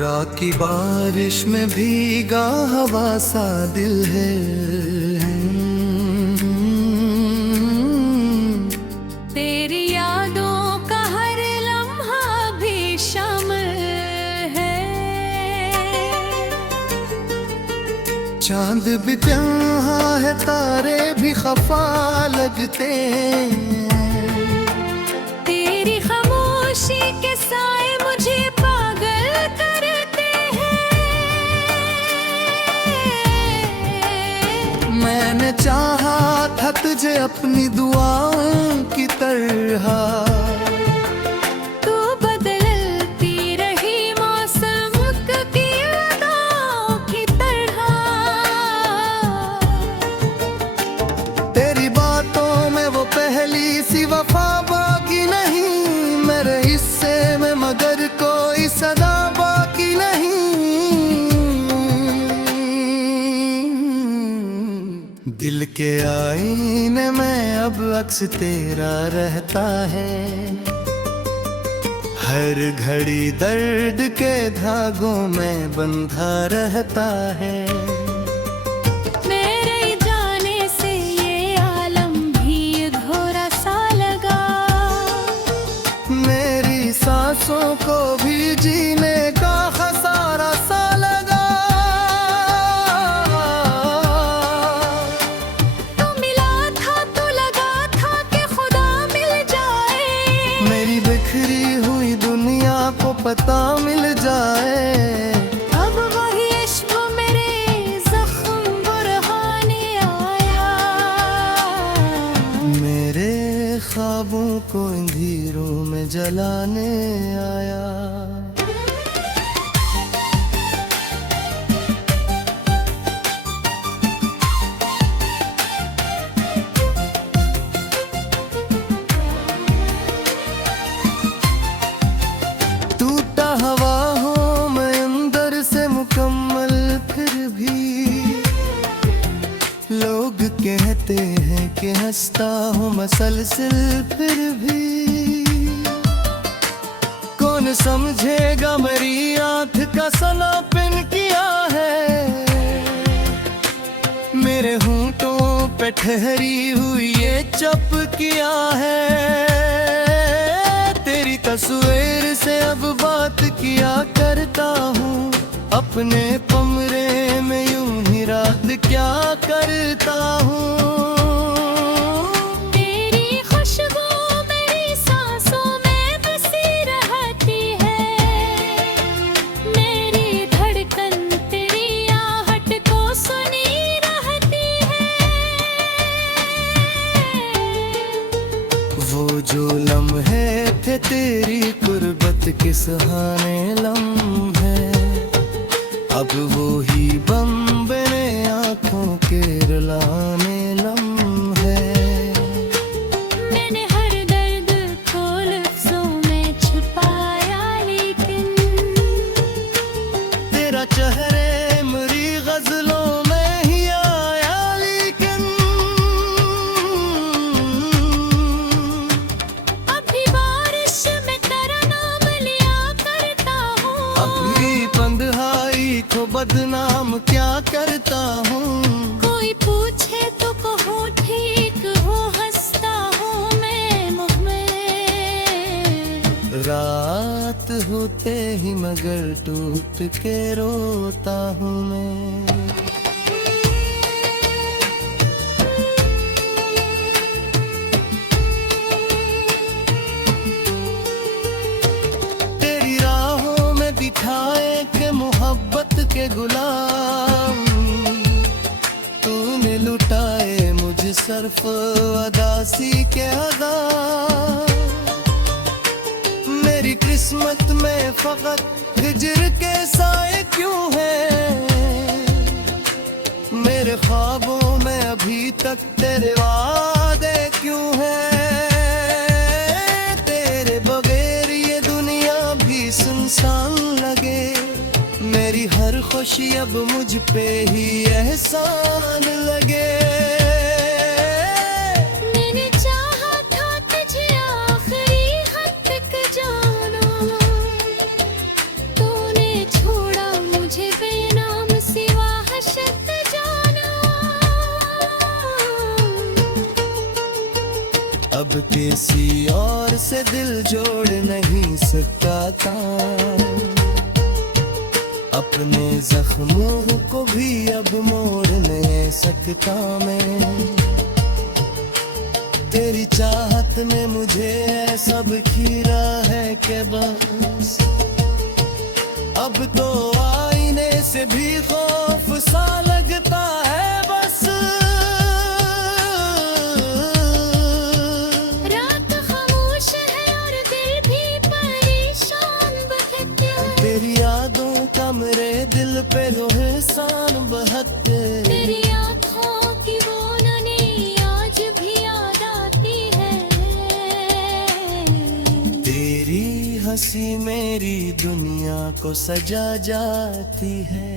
रात की बारिश में भीगा हवा सा दिल है। तेरी यादों का हर लम्हा भी शामिल है। चांद भी तन्हा है, तारे भी खफा लगते हैं। तेरी खामोशी के साए मुझे पागल करते हैं। मैंने चाहा था तुझे अपनी दुआओं की तरह, तू बदलती रही मौसम की अदाओं की तरह। तेरी बातों में वो पहली सी वफा बाकी नहीं, मेरे हिस्से में मगर कोई सदा बाकी नहीं। दिल के आईने में अब अक्स तेरा रहता है, हर घड़ी दर्द के धागों में बंधा रहता है। मेरे जाने से ये आलम भी अधूरा सा लगा, मेरी सांसों को भी जीने का खसारा सा लगा। तू मिला था तो लगा था कि खुदा मिल जाए, मेरी बिखरी हुई दुनिया को पता मिल जाए। अब वही इश्क मेरे जख्म बुरहाने आया। मेरे ख्वाबों को अंधेरों में जलाने आया। टूटा हवा हो मैं अंदर से मुकम्मल, फिर भी लोग कहते हैं कि हंसता हूँ मसलसिल, फिर भी कौन समझेगा मेरी आंख का सना पिन किया है। मेरे होंठों पे ठहरी हुई ये चप किया है। तेरी तस्वीर से अब बात किया करता हूँ, अपने कमरे में यूं ही रात क्या करता हूँ। तेरी खुशबू मेरी सांसों में बसी रहती है, मेरी धड़कन तेरी आहट को सुनी रहती है। वो जो लम्हे थे तेरी कुर्बत के सुहाने लम्हे, अब वो ही बम बने आँखों के रुलाने लम्हे। मैंने हर दर्द को लफ्जों में छुपाया, लेकिन तेरा चेहरे मेरी गजलों में ही आया। लेकिन अभी बारिश में तेरा नाम लिया करता हूँ, अपनी तन्हाई को बदनाम क्या करता हूँ। कोई पूछे तो कहूँ ठीक हूँ, हंसता हूँ मैं मुँह में। रात होते ही मगर टूट के रोता हूँ मैं। तेरी राहों में बिठाए के मोहब्बत के गुलाम, तूने लुटाए मुझ सर्फ अदासी के अदा। मेरी किस्मत में फकत हिजर के साए क्यों हैं, मेरे ख्वाबों में अभी तक तेरे वादे क्यों हैं। तेरे बगैर ये दुनिया भी सुनसान लगे, मेरी हर खुशी अब मुझ पे ही एहसान लगे। मैंने चाहा था तुझे आखिरी हद तक जाना, तूने छोड़ अब किसी और से दिल जोड़ नहीं सकता था, अपने जख्मों को भी अब मोड़ नहीं सकता मैं। तेरी चाहत में मुझे ऐसा बिखरा है कि बस अब तो आईने से भी खौफ सा लगता है बस। रात खामोश है और दिल भी परेशान बहकते हैं। तेरी यादों का मेरे दिल पे रोहसान बहते। तेरी आँखों की वो ननी आज भी याद आती है। तेरी हंसी मेरी दुनिया को सजा जाती है।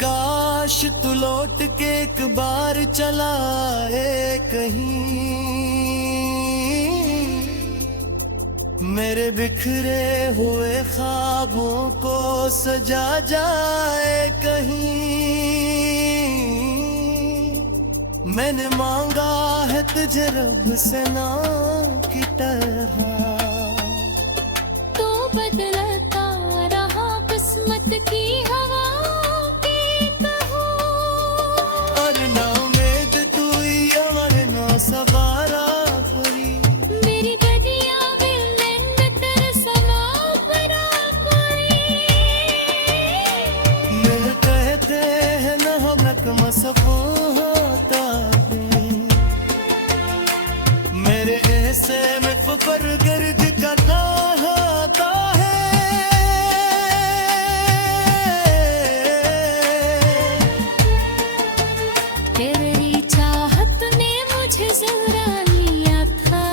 काश तू लौट के एक बार चला आए कहीं, मेरे बिखरे हुए ख्वाबों को सजा जाए कहीं। मैंने मांगा है तुझे रब से नाम की तरह, तो बदलता रहा किस्मत की हवाओं की तरह। और ना उम्मीद तू ही और ना सवारा परी। मेरी गदियाँ विलन में तेरे समा परा कोई। मिल कहते हैं न हम नकम सफो होता है, मेरे ऐसे में फकर गर्द का होता है। तेरी चाहत ने मुझे जरा लिया था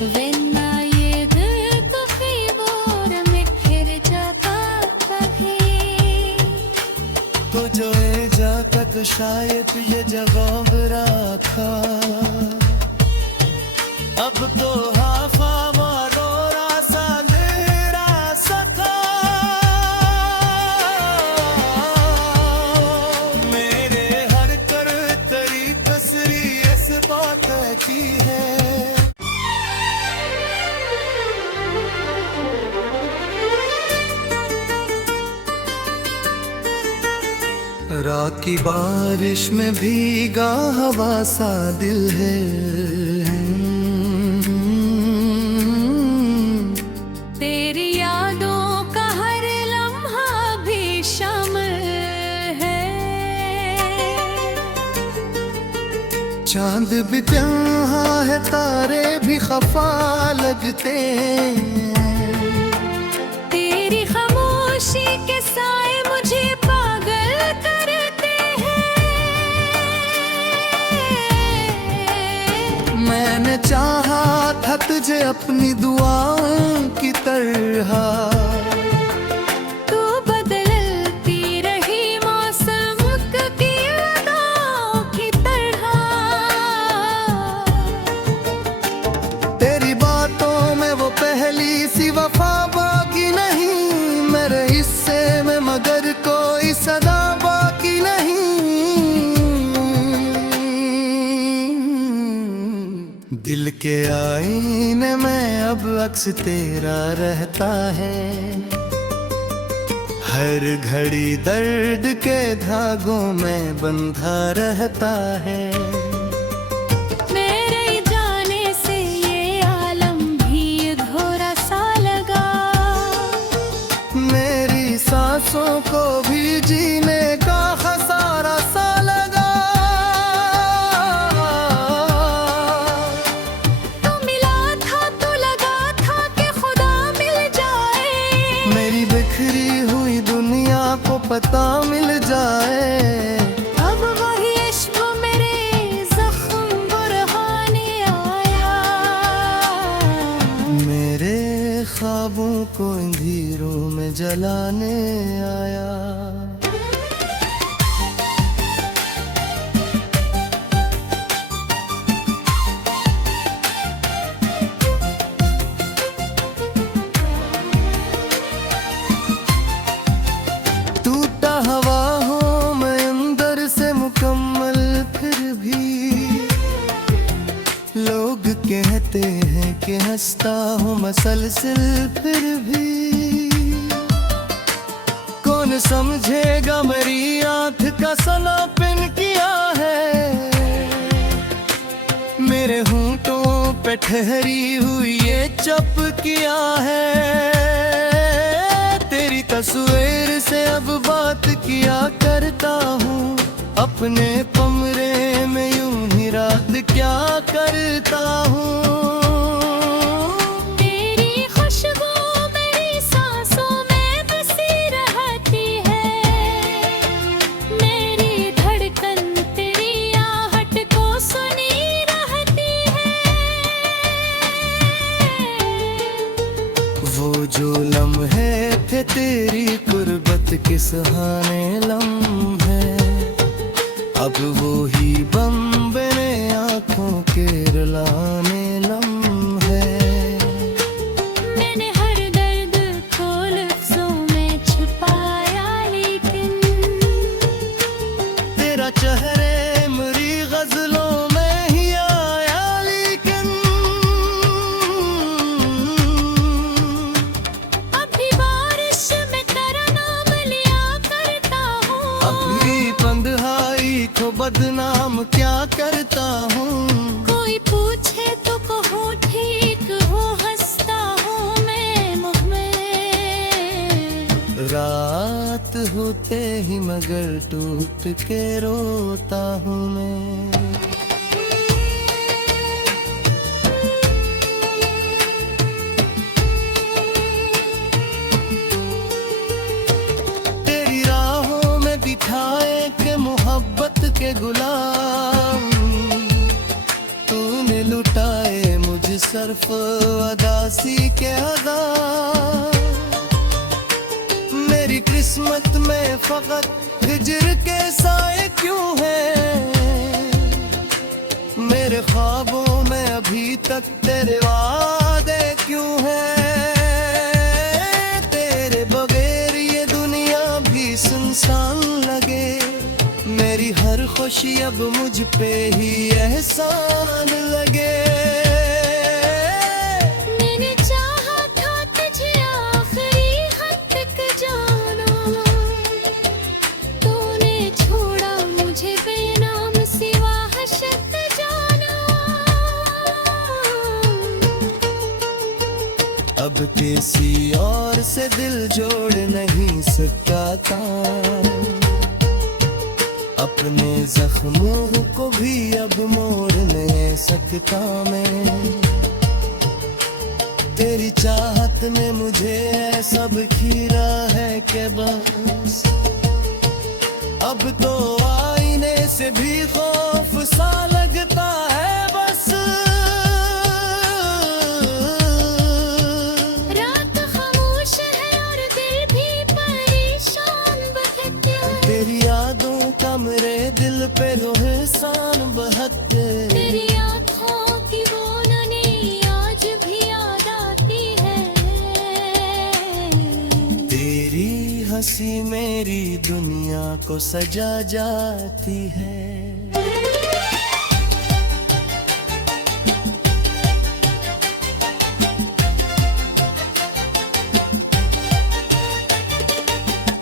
वरना ये दिल तो खीबोर में फिर जाता कभी। तो जो जा तक शायद ये जवाब रखा, अब तो हाफा मारो रासा लेरा सका। मेरे हर कर तेरी तस्री इस बात की है। रात की बारिश में भीगा हवा सा दिल है, तेरी यादों का हर लम्हा भी शामिल है। चांद भी प्याहा है तारे भी खफा लगते हैं। तेरी खामोशी के साए मुझे पागल करते हैं। मैंने चाहा था तुझे अपनी दुआओं की तरह, तू बदलती रही मौसम की अदाओं की तरह। तेरी बातों में वो पहली सी वफा बाकी नहीं, मेरे हिस्से में मगर कोई सदा बाकी नहीं। दिल के आईने में अब अक्स तेरा रहता है, हर घड़ी दर्द के धागों में बंधा रहता है। मेरे जाने से ये आलम भी अधूरा सा लगा, मेरी सांसों को भी जीने का खसारा सा लगा। तू मिला था तो लगा था कि खुदा मिल जाए, मेरी बिखरी हुई दुनिया को पता मिल जाए। अब वही इश्क मेरे जख्म बुरहाने आया। मेरे ख्वाबों को अंधेरों में जलाने आया। कहते हैं कि हंसता हूँ मसलसल, फिर भी कौन समझेगा मेरी आंख का सना पिन किया है। मेरे होंठों पे ठहरी हुई ये चप किया है। तेरी तस्वीर से अब बात किया करता हूँ, अपने कमरे में यूं ही रात क्या करता हूँ। तेरी खुशबू मेरी सांसों में बसी रहती है। मेरी धड़कन तेरी आहट को सुनी रहती है। वो जो लम्हे थे तेरी गुर्बत के सुहाने लम्हे, अब वो ही बम बने आँखों के रुलाने लम्हे। मैंने हर दर्द को लफ्जों में छुपाया, लेकिन तेरा चेहरे मेरी गजलों में ही आया, लेकिन अभी बारिश में तेरा नाम लिया करता हूँ। अपनी तन्हाई को बदनाम क्या करता हूँ। कोई पूछे तो कहूँ ठीक हो, हंसता हूँ मैं मुँह में। रात होते ही मगर टूट के रोता हूँ मैं। तेरी राहों में दिखाए के मोहब्बत के गुलाम, तूने लुटाए मुझ सर्फ अदासी के अदा। मेरी किस्मत में फकत हिजर के साए क्यों हैं। मेरे ख्वाबों में अभी तक तेरे वादे क्यों हैं। तेरे बगैर ये दुनिया भी सुनसान लगे। मेरी हर खुशी अब मुझ पे ही एहसान लगे। मैंने चाहा था तुझे आखिरी हद तक जाना, तूने छोड़ा मुझे बेनाम सिवा हशत जाना। अब किसी और से दिल जोड़ नहीं सकता था, अपने जख्मों को भी अब मोड़ नहीं सकता मैं। तेरी चाहत में मुझे सब खीरा है कि बस अब तो आईने से भी खौफ सा लगता है बस। रात खामोश है और दिल भी परेशान बहकते हैं। तेरी यादों का मेरे दिल पे रोहसान बहते। तेरी आँखों की वो ननी आज भी याद आती है। तेरी हंसी मेरी दुनिया को सजा जाती है।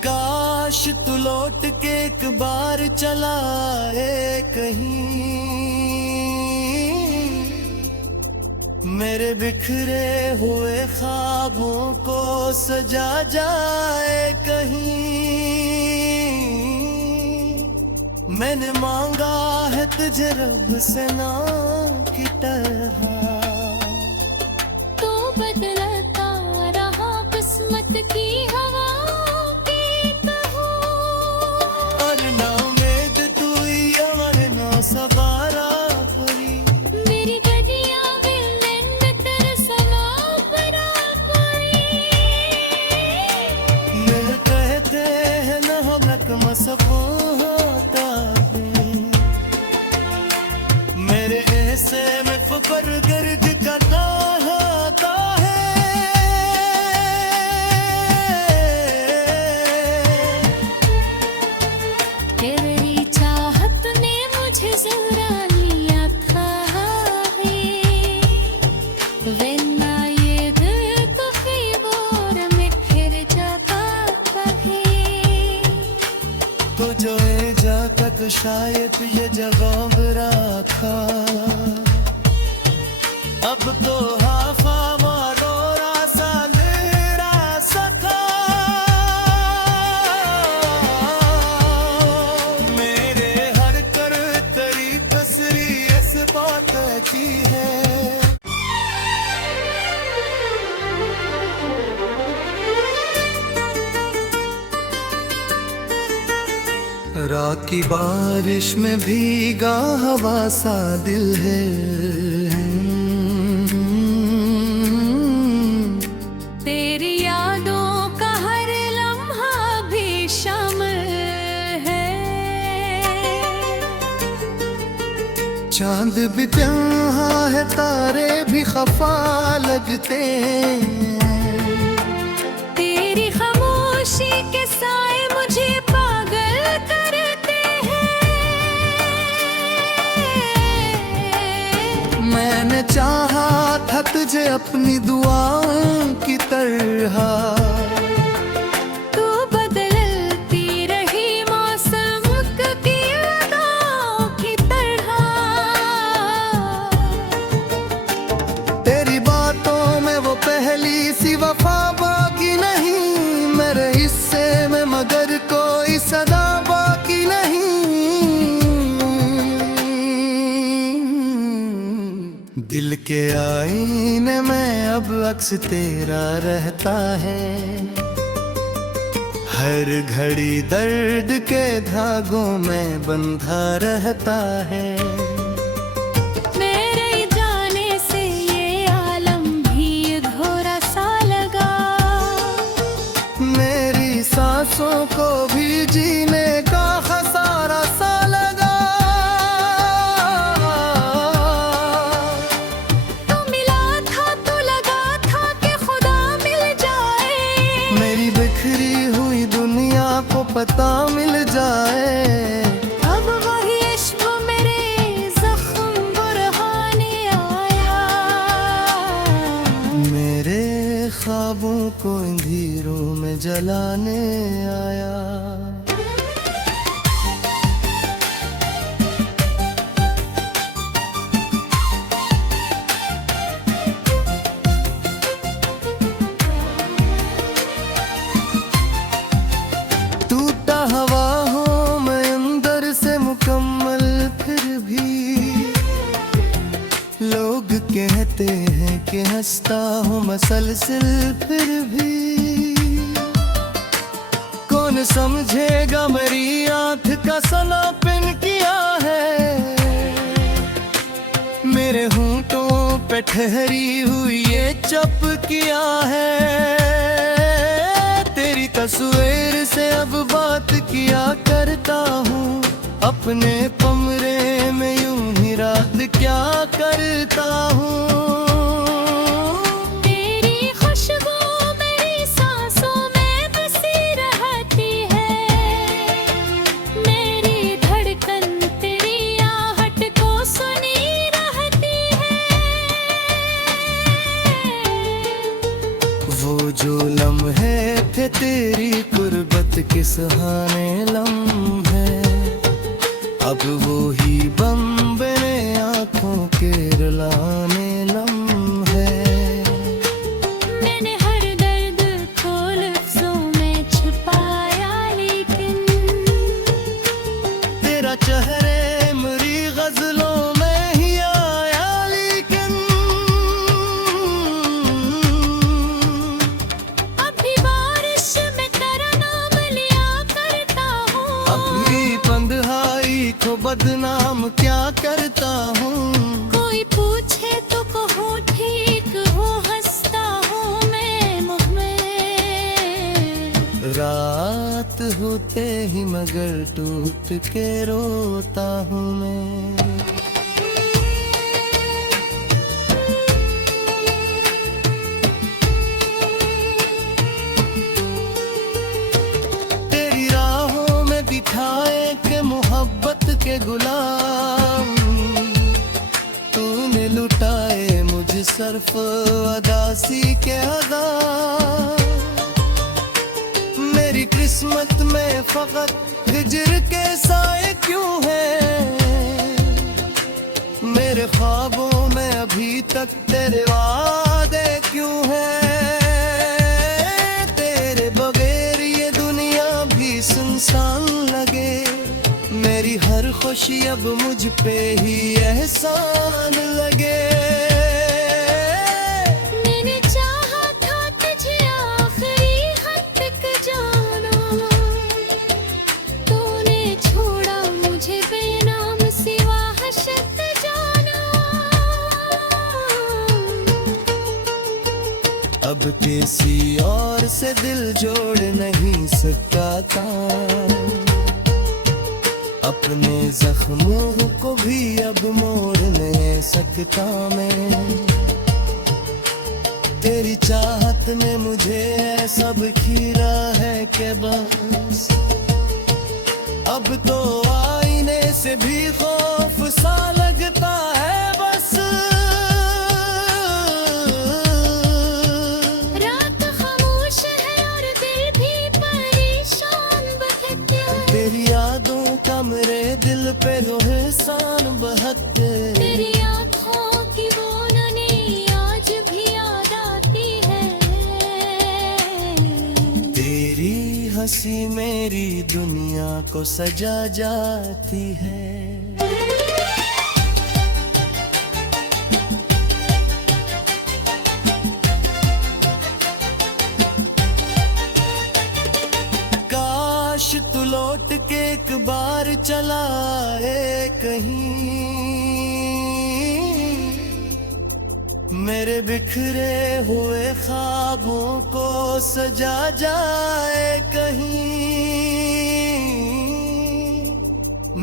काश तू लौट के एक बार चला आए कहीं, मेरे बिखरे हुए ख्वाबों को सजा जाए कहीं। मैंने मांगा है तुझे रब से नाम की तरह, तो बदलता रहा किस्मत की हवा की तरह। और ना उम्मीद तू ही और ना सवारा परी। मेरी गलियां विलन तेरे समा बरा पड़ी। मिल कहते हैं न हो रकम सफो होता है। मेरे ऐसे में फकर गर्द करता है। వెన్న yedir tıkibor mekher jaka pahe तो जो जा तक शायद ये जवाब रखा अब तो हाफा मारो रासा लेरा सका मेरे हर कर तेरी तस्री इस बात की है रात की बारिश में भीगा हवा सा दिल है तेरी यादों का हर लम्हा भी शामिल है चांद भी प्याहा है तारे भी खफा लगते हैं तेरी खामोशी के साए मुझे पागल करते हैं मैंने चाहा था तुझे अपनी दुआओं की तरह तू बदलती रही मौसम की अदाओं की तरह तेरी बातों में वो पहली सी वफा बाकी नहीं मेरे हिस्से में मगर कोई सदा बाकी नहीं दिल के आईने में अब अक्स तेरा रहता है हर घड़ी दर्द के धागों में बंधा रहता है मेरे जाने से ये आलम भी अधूरा सा लगा मेरी सांसों को भी जीने का खसारा सा लगा तू मिला था तो लगा था कि खुदा मिल जाए मेरी बिखरी हुई दुनिया को पता मिल जाए अब वही इश्क मेरे जख्म बुरहाने आया मेरे ख्वाबों को अंधेरों में जलाने आया टूटा हवा हो मैं अंदर से मुकम्मल फिर भी लोग कहते हैं कि हंसता हूँ मसलसिल फिर भी कौन समझेगा मेरी आंख का सना पिन किया है मेरे होंठों पे ठहरी हुई ये चप किया है तेरी तस्वीर से अब बात किया करता हूँ अपने कमरे में यूं ही रात क्या करता हूँ तेरी खुशबू मेरी सांसों में बसी रहती है मेरी धड़कन तेरी आहट को सुनी रहती है वो जो लम्हे थे तेरी कुर्बत के सुहाने लम्हे अब वो ही बम बने आँखों के रुलाने लम्हे मैंने हर दर्द को लफ्जों में छुपाया लेकिन तेरा चेहरे मेरी गजलों में ही आया लेकिन अभी बारिश में तेरा नाम लिया करता हूँ अपनी तन्हाई को बदनाम क्या करता हूँ कोई पूछे तो कहो ठीक हो हंसता हूँ मैं मुँह में रात होते ही मगर टूट के रोता हूँ मैं तेरी राहों में दिखाए के मोहब्बत के गुलाम तूने लुटाए मुझ सर हर्फ अदासी के अदा। मेरी किस्मत में फकत हिजर के साए क्यों है। मेरे ख्वाबों में अभी तक तेरे वादे क्यों है। तेरे बगैर ये दुनिया भी सुनसान लगे। मेरी हर खुशी अब मुझ पे ही एहसान लगे। मैंने चाहा था तुझे आखिरी हद तक जाना, तूने छोड़ा मुझे बेनाम सिवा हशर जाना। अब किसी और से दिल जोड़ नहीं सकता था। अपने जख्मों को भी अब मोड़ नहीं सकता मैं। तेरी चाहत में मुझे सब खीरा है कि बस अब तो आईने से भी खौफ सा लगता है बस। रात खामोश है और दिल भी परेशान बहके। तेरी यादों का मेरे दिल पे जो एहसान बहते। तेरी आँखों की वो ननी आज भी याद आती है। तेरी हंसी मेरी दुनिया को सजा जाती है। काश तू लौट के एक बार चला आए कहीं। मेरे बिखरे हुए ख्वाबों को सजा जाए कहीं।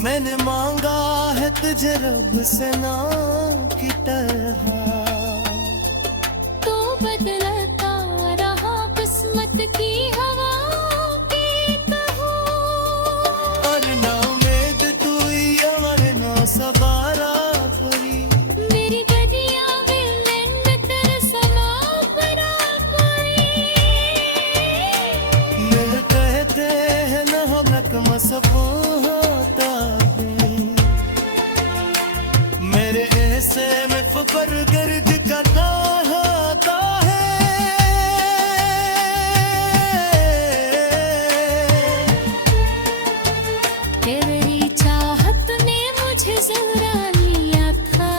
मैंने मांगा है तुझे रब से ना की तरह। तो बदलता रहा किस्मत की हवा की कहूँ। और ना उम्मीद तू यार ना सवारा परी। मेरी गदिया विलन में तेरे समा बरा कोई। मिल कहते हैं न हम रकम सबो होता है। मेरे ऐसे में फकर गर्द करता होता है। तेरी चाहत ने मुझे जरा लिया था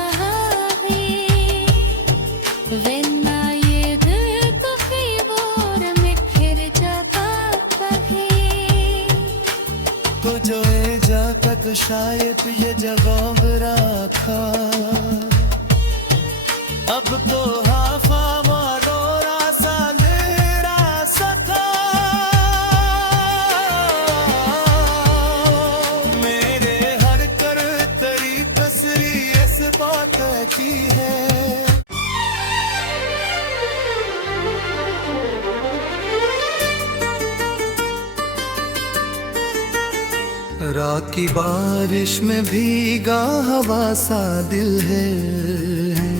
वरना ये दिल तो फीवर में फिर जाता कहीं। तो जो जा तक शायद ये जवाब रखा। अब तो हाफा मारो रासा लेरा सका। मेरे हर कर तेरी तस्री इस बात की है। रात की बारिश में भीगा हवा सा दिल है।